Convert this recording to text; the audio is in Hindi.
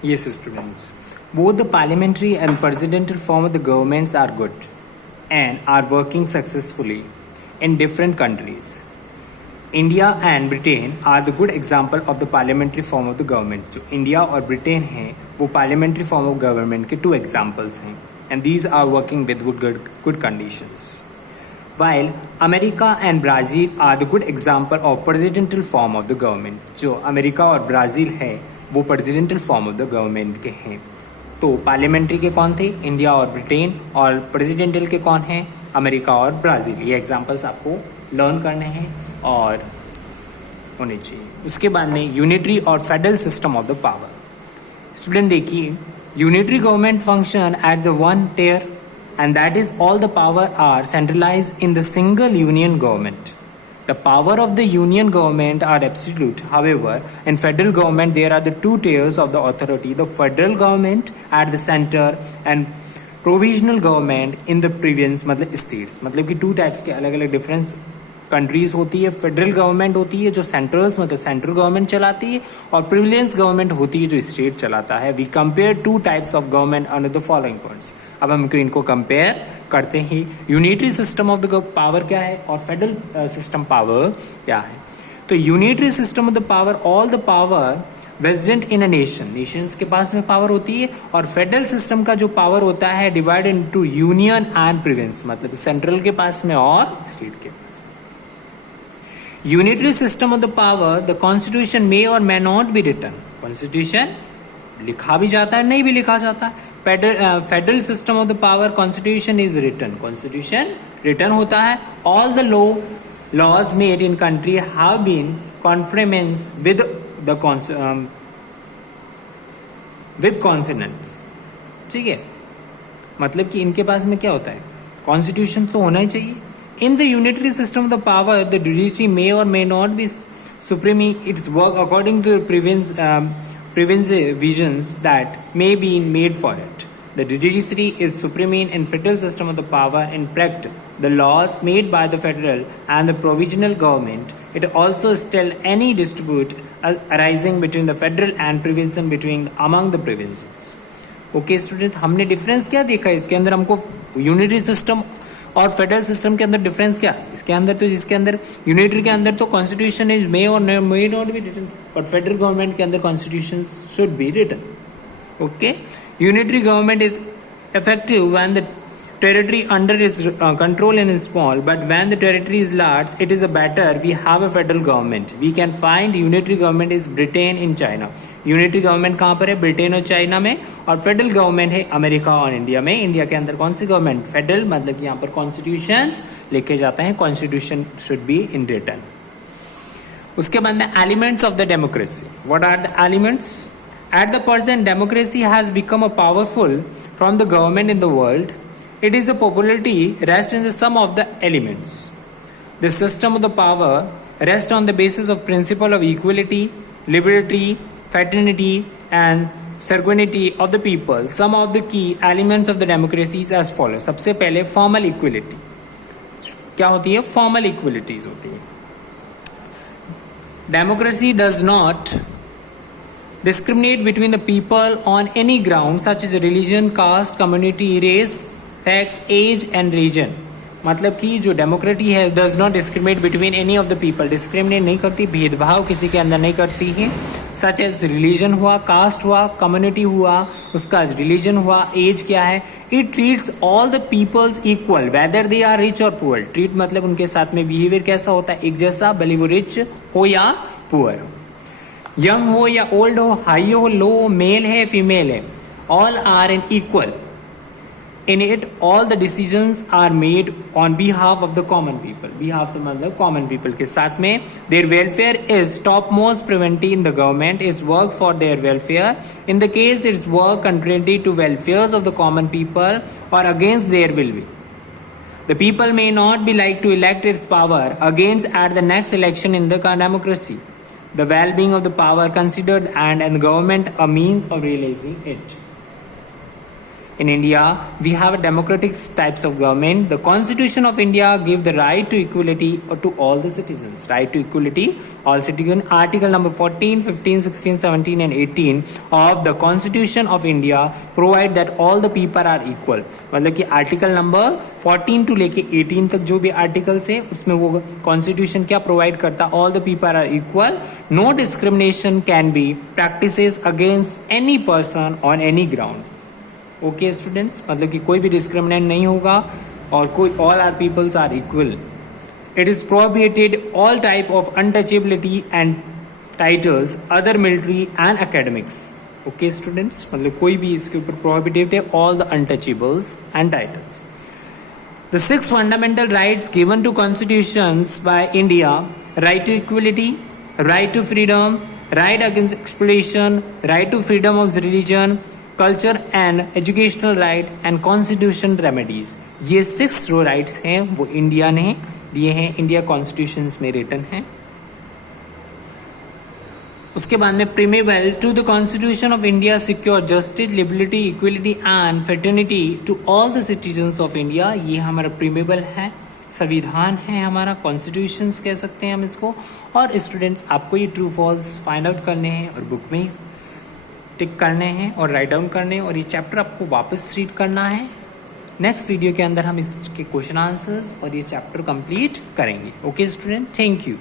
Yes, students. Both the parliamentary and presidential form of the governments are good and are working successfully in different countries. India and Britain are the good example of the parliamentary form of the government. जो इंडिया और ब्रिटेन हैं वो parliamentary form of government के two examples हैं and these are working with good conditions. While America and Brazil are the good example of presidential form of the government. जो अमेरिका और ब्राज़ील है वो presidential form of the government के हैं. तो पार्लियामेंट्री के कौन थे? इंडिया और ब्रिटेन. और प्रेसिडेंटल के कौन हैं? अमेरिका और ब्राज़ील. ये एग्जांपल्स आपको लर्न करने हैं और होने चाहिए. उसके बाद में यूनिटरी और federal system of the power. Student देखिए, unitary government function at the one tier and that is all the power are centralized in the single union government. The power of the union government are absolute. However, in federal government there are the two tiers of the authority, the federal government at the center and provisional government in the province मतलब states. मतलब कि two types के अलग अलग difference कंट्रीज होती है. फेडरल गवर्नमेंट होती है जो सेंटर्स मतलब सेंट्रल गवर्नमेंट चलाती है और प्रिविलेंस गवर्नमेंट होती है जो स्टेट चलाता है. We compare two types of government under the following points. अब हम इनको कंपेयर करते हैं. Unitary system of the power क्या है और फेडरल सिस्टम पावर क्या है. तो unitary system of the power, all the power vested in a nation, nations के पास में पावर होती है. और फेडरल सिस्टम का जो पावर होता है divide into union and province मतलब सेंट्रल के पास में और स्टेट के पास. Unitary system of the power, the constitution may और may not be written. Constitution लिखा भी जाता है, नहीं भी लिखा जाता है. Federal system of the power, constitution is written, constitution written होता है. All the laws made in country have been conformance with constituents. ठीक है, मतलब कि इनके पास में क्या होता है, कॉन्स्टिट्यूशन तो होना ही चाहिए. In the unitary system of the power, the judiciary may or may not be supreme its work according to the visions that may be made for it. The judiciary is supreme in federal system of the power in practice. The laws made by the federal and the provisional government. It also still any dispute arising between the federal and provincial between among the provinces. Okay, student, हमने डिफरेंस क्या देखा इसके अंदर? हमको यूनिटरी सिस्टम और फेडरल सिस्टम के अंदर डिफरेंस क्या इसके अंदर? तो जिसके अंदर यूनिटरी के अंदर तो कॉन्स्टिट्यूशन इज मे और may not be written, but federal government के अंदर constitution should be written. Okay, unitary government is effective when the territory under its control is small, but when the territory is large, it is a better. We have a federal government. We can find unitary government is Britain in China. Unitary government कहाँ पर है? ब्रिटेन और चाइना में. और फेडरल गवर्नमेंट है अमेरिका और इंडिया में. इंडिया के अंदर कौन सी गवर्नमेंट? फेडरल. मतलब कि यहाँ पर कॉन्स्टिट्यूशंस लिखे जाते हैं. Constitution should be in written. उसके बाद में elements of the democracy. What are the elements? At the present democracy has become a powerful from the government in the world. It is the popularity rests in the sum of the elements. The system of the power rests on the basis of principle of equality, liberty, fraternity, and sovereignty of the people. Some of the key elements of the democracy is as follows. सबसे पहले formal equality. क्या होती है? Formal equalities होती है. Democracy does not discriminate between the people on any ground such as religion, caste, community, race, sex, age and region. मतलब कि जो डेमोक्रेसी है does not discriminate between any of the people. Discriminate नहीं करती, भेदभाव किसी के अंदर नहीं करती है. सच एज रिलीजन हुआ, कास्ट हुआ, कम्युनिटी हुआ, उसका रिलीजन हुआ, एज क्या है. It treats all the peoples equal whether they are rich और पुअर. ट्रीट मतलब उनके साथ में बिहेवियर कैसा होता है? एक जैसा, भले वो रिच हो या पुअर हो, यंग हो या ओल्ड हो, हाई हो, लो, मेल है, फीमेल है, all are an equal. In it, all the decisions are made on behalf of the common people. Behalf तो मतलब common people के साथ में. Their welfare is topmost priority in the government. Is work for their welfare. In the case it's work contrary to welfares of the common people or against their will be. The people may not be like to elect its power against at the next election in the democracy. The well-being of the power considered and the government a means of realizing it. In India, we have a democratic types of government. The Constitution of India give the right to equality to all the citizens. Right to equality, all citizens. Article number 14, 15, 16, 17 and 18 of the Constitution of India provide that all the people are equal. मतलब कि आर्टिकल नंबर 14 टू लेके 18 तक जो भी आर्टिकल्स है उसमें वो कॉन्स्टिट्यूशन क्या प्रोवाइड करता, all the people are equal, no discrimination can be practices against any person on any ground. Okay students, मतलब कि कोई भी डिस्क्रिमिनेट नहीं होगा और कोई all are peoples are equal. It is prohibited all type of untouchability and titles other military and academics. Okay students, मतलब कोई भी इसके ऊपर प्रोहिबिटेड है all the untouchables and titles. The 6 fundamental rights given to constitutions by India: right to equality, right to freedom, right against exploitation, right to freedom of religion, culture and educational right and constitution remedies. ये 6 जो rights हैं वो इंडिया ने दिए हैं, इंडिया कॉन्स्टिट्यूशंस में रिटन है. उसके बाद में preamble to the constitution of India secure justice, liberty, equality and fraternity to all the citizens of India. ये हमारा प्रीमेबल है, संविधान है हमारा, कॉन्स्टिट्यूशंस कह सकते हैं हम इसको. और स्टूडेंट्स आपको ये ट्रू फॉल्स फाइंड आउट करने हैं और बुक में टिक करने हैं और राइट डाउन करने हैं और ये चैप्टर आपको वापस रीड करना है. नेक्स्ट वीडियो के अंदर हम इसके क्वेश्चन आंसर्स और ये चैप्टर कंप्लीट करेंगे. Okay student, thank you.